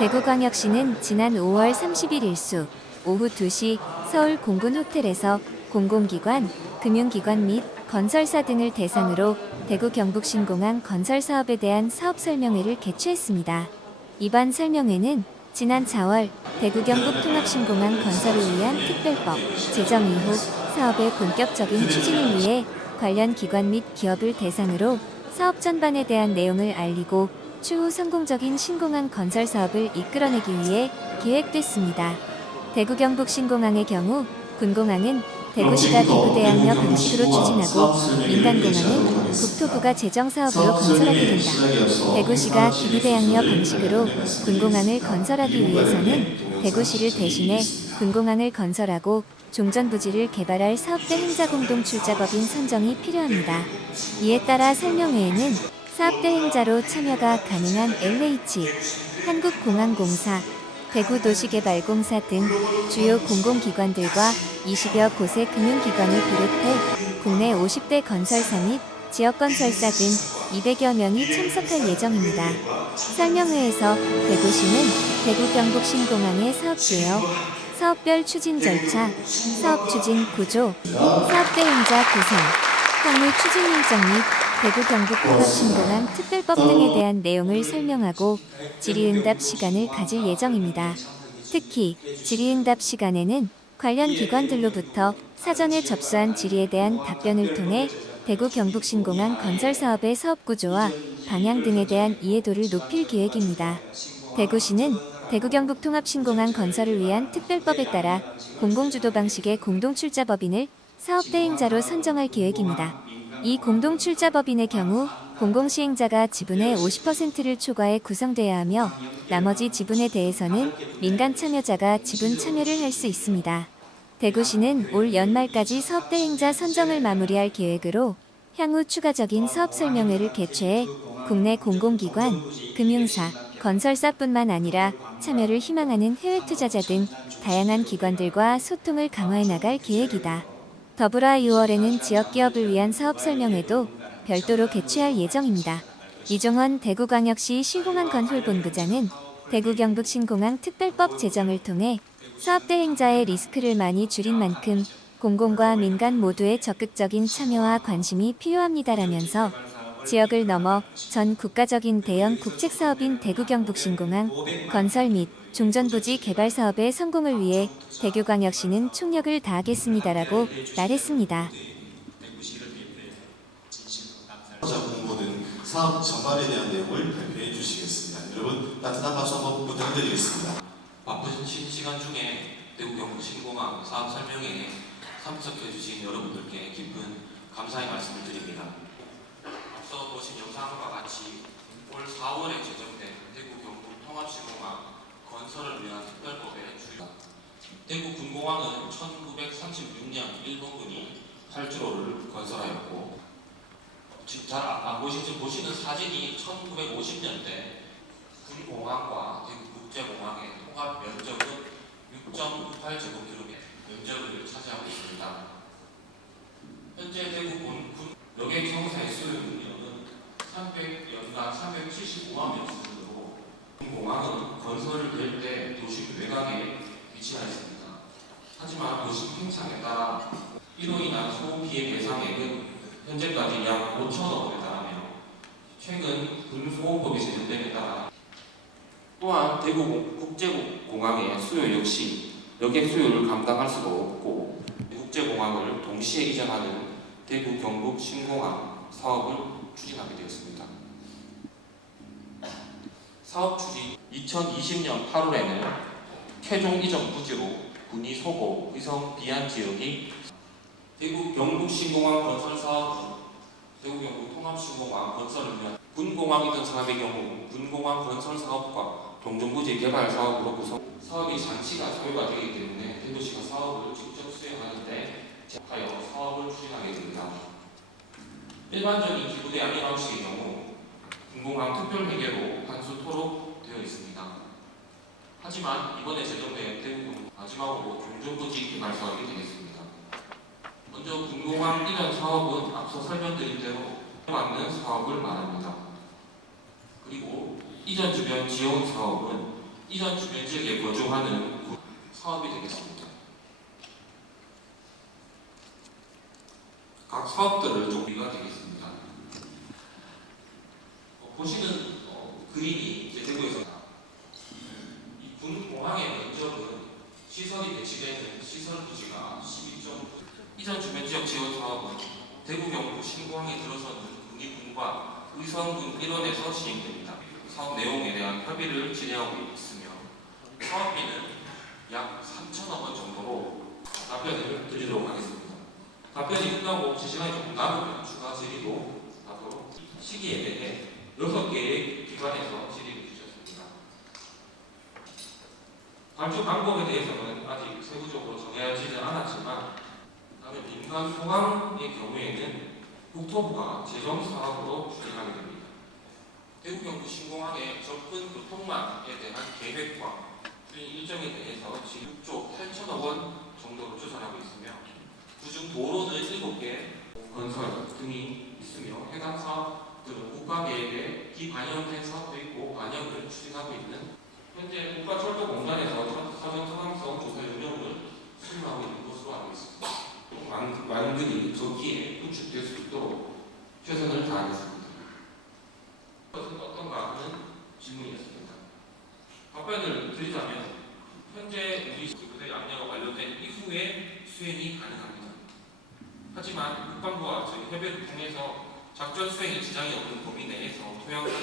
대구광역시는 지난 5월 30일 일수 오후 2시 서울 공군 호텔에서 공공기관, 금융기관 및 건설사 등을 대상으로 대구 경북신공항 건설 사업에 대한 사업 설명회를 개최했습니다. 이번 설명회는 지난 4월 대구 경북 통합신공항 건설을 위한 특별법 제정 이후 사업의 본격적인 추진을 위해 관련 기관 및 기업을 대상으로 사업 전반에 대한 내용을 알리고 추후 성공적인 신공항 건설 사업을 이끌어내기 위해 기획됐습니다. 대구 경북 신공항의 경우 군공항은 대구시가 기부대항력 방식으로 추진하고 민간공항은 국토부가 재정 사업으로 건설하게 된다. 대구시가 기부대항력 방식으로 군공항을 건설하기 위해서는 대구시를 대신해 군공항을 건설하고 종전부지를 개발할 사업대 행자 공동출자법인 선정이 필요합니다. 이에 따라 설명회에는 사업대 행자로 참여가 가능한 LH, 한국공항공사, 대구도시개발공사 등 주요 공공기관들과 20여 곳의 금융기관을 비롯해 국내 50대 건설사 및 지역건설사 등 200여 명이 참석할 예정입니다. 설명회에서 대구시는 대구 경북 신공항의 사업 계획, 사업별 추진 절차, 사업 추진 구조, 사업대 행자 구성, 향후 추진 일정 및 대구 경북 통합신공항 특별법 등에 대한 내용을 설명하고 질의응답 시간을 가질 예정입니다. 특히 질의응답 시간에는 관련 기관들로부터 사전에 접수한 질의에 대한 답변을 통해 대구 경북신공항 건설 사업의 사업 구조와 방향 등에 대한 이해도를 높일 계획입니다. 대구시는 대구 경북 통합신공항 건설을 위한 특별법에 따라 공공주도 방식의 공동출자법인을 사업대행자로 선정할 계획입니다. 이 공동출자법인의 경우 공공시행자가 지분의 50%를 초과해 구성돼야 하며 나머지 지분에 대해서는 민간 참여자가 지분 참여를 할 수 있습니다. 대구시는 올 연말까지 사업대행자 선정을 마무리할 계획으로 향후 추가적인 사업 설명회를 개최해 국내 공공기관, 금융사, 건설사뿐만 아니라 참여를 희망하는 해외 투자자 등 다양한 기관들과 소통을 강화해 나갈 계획이다. 더불어 6월에는 지역기업을 위한 사업 설명회도 별도로 개최할 예정입니다. 이종헌 대구광역시 신공항 건설본부장은 대구 경북 신공항 특별법 제정을 통해 사업대 행자의 리스크를 많이 줄인 만큼 공공과 민간 모두의 적극적인 참여와 관심이 필요합니다라면서 지역을 넘어 전 국가적인 대형 국책사업인 대구 경북 신공항 건설 및 종전부지 개발 사업의 성공을 위해 대구광역시는 총력을 다하겠습니다라고 말했습니다. 공모는 사업 전반에 대한 내용을 발표해 주시겠습니다. 여러분 따뜻한 박수 한번 부탁드리겠습니다. 바쁘신 시간 중에 대구 경북 신공항 사업 설명회에 참석해 주신 여러분들께 깊은 감사의 말씀을 드립니다. 앞서 보신 영상과 같이 올 4월에 제정된 대구 경북 통합신공항 건설을 위한 특별법의 주요 대구 군공항은 1936년 일본군이 8주로를 건설하였고 지금 잘 안 보시는 사진이 1950년대 군공항과 대구 국제공항의 통합 면적은 6.68제곱킬로미터 면적을 차지하고 있습니다. 현재 대구 군 여객 성사의 수요는 연간 375만 명 수준으로 공항은 건설될 때 도시 외곽에 위치하여 있습니다. 하지만 도시 팽창에 따라 이로 인한 소음 피해 배상액은 현재까지 약 5천억 원에 달하며 최근 군소음법이 제정됨에 따라 또한 대구 국제공항의 수요 역시 여객 수요를 감당할 수가 없고 국제공항을 동시에 이전하는 대구 경북 신공항 사업을 추진하게 되었습니다. 사업 추진 2020년 8월에는 최종 이전 부지로 군위 소고, 위성 비안 지역이 대구 경북 신공항 건설 사업은 대구 경북 통합신공항 건설을 위한 군공항이던 사업의 경우 군공항 건설 사업과 종전부지 개발 사업으로 구성 사업의 장치가 소요가 되기 때문에 대구시가 사업을 직접 수행하는데 하여 사업을 추진하게 됩니다. 일반적인 기부대항력 방식의 경우 군공항 특별회계로 환수토록 되어 있습니다. 하지만 이번에 제정된 대구 마지막으로 종전부지 개발 사업이 되겠습니다. 먼저 군공항 이전 사업은 앞서 설명드린 대로 맞는 사업을 말합니다. 그리고 이전 주변 지원 사업은 이전 주변 지역에 거주하는 사업이 되겠습니다. 각 사업들을 정비가 되겠습니다. 보시는 그림이 제주도에서 이 군공항의 면적은 시설이 배치되는 시설 부지가 12.9. 이전 주변 지역 지원 사업은 대구 경북 신공항에 들어서는 군의군과 의성군 일원에서 시행됩니다. 사업 내용에 대한 협의를 진행하고 있으며 사업비는 약 3천억 원 정도로 답변을 드리도록 하겠습니다. 답변이 끝나고 시간이 조금 남으면 추가 질의도 하도록 시기에 대해 6개의 기관에서 질의를 주셨습니다. 발주 방법에 대해서는 아직 세부적으로 정해지는 않았지만 다음에 민간 공항의 경우에는 국토부가 재정 사업으로 추진하게 됩니다. 대구 경북 신공항의 접근 교통망에 대한 계획과 일정에 대해서 지금 6조 8천억 원 정도로 추산하고 있으며 그중 도로는 7개 건설 등이 있으며 해당 사업들은 국가계획에 기반영된 사업도 있고 반영을 추진하고 있는 현재 국가철도공단에서 사전 상황성 조사 요령을 수립하고 있는 것으로 알고 있습니다. 만근히 저기에 구축될 수 있도록 최선을 다하겠습니다. 그것은 어떤가 하는 질문이었습니다. 답변을 드리자면 현재 우리 기부대 압력가 완료된 이후에 수행이 가능합니다. 하지만 국방부와 저희 협의를 통해서 작전 수행에 지장이 없는 범위 내에서 토양 하나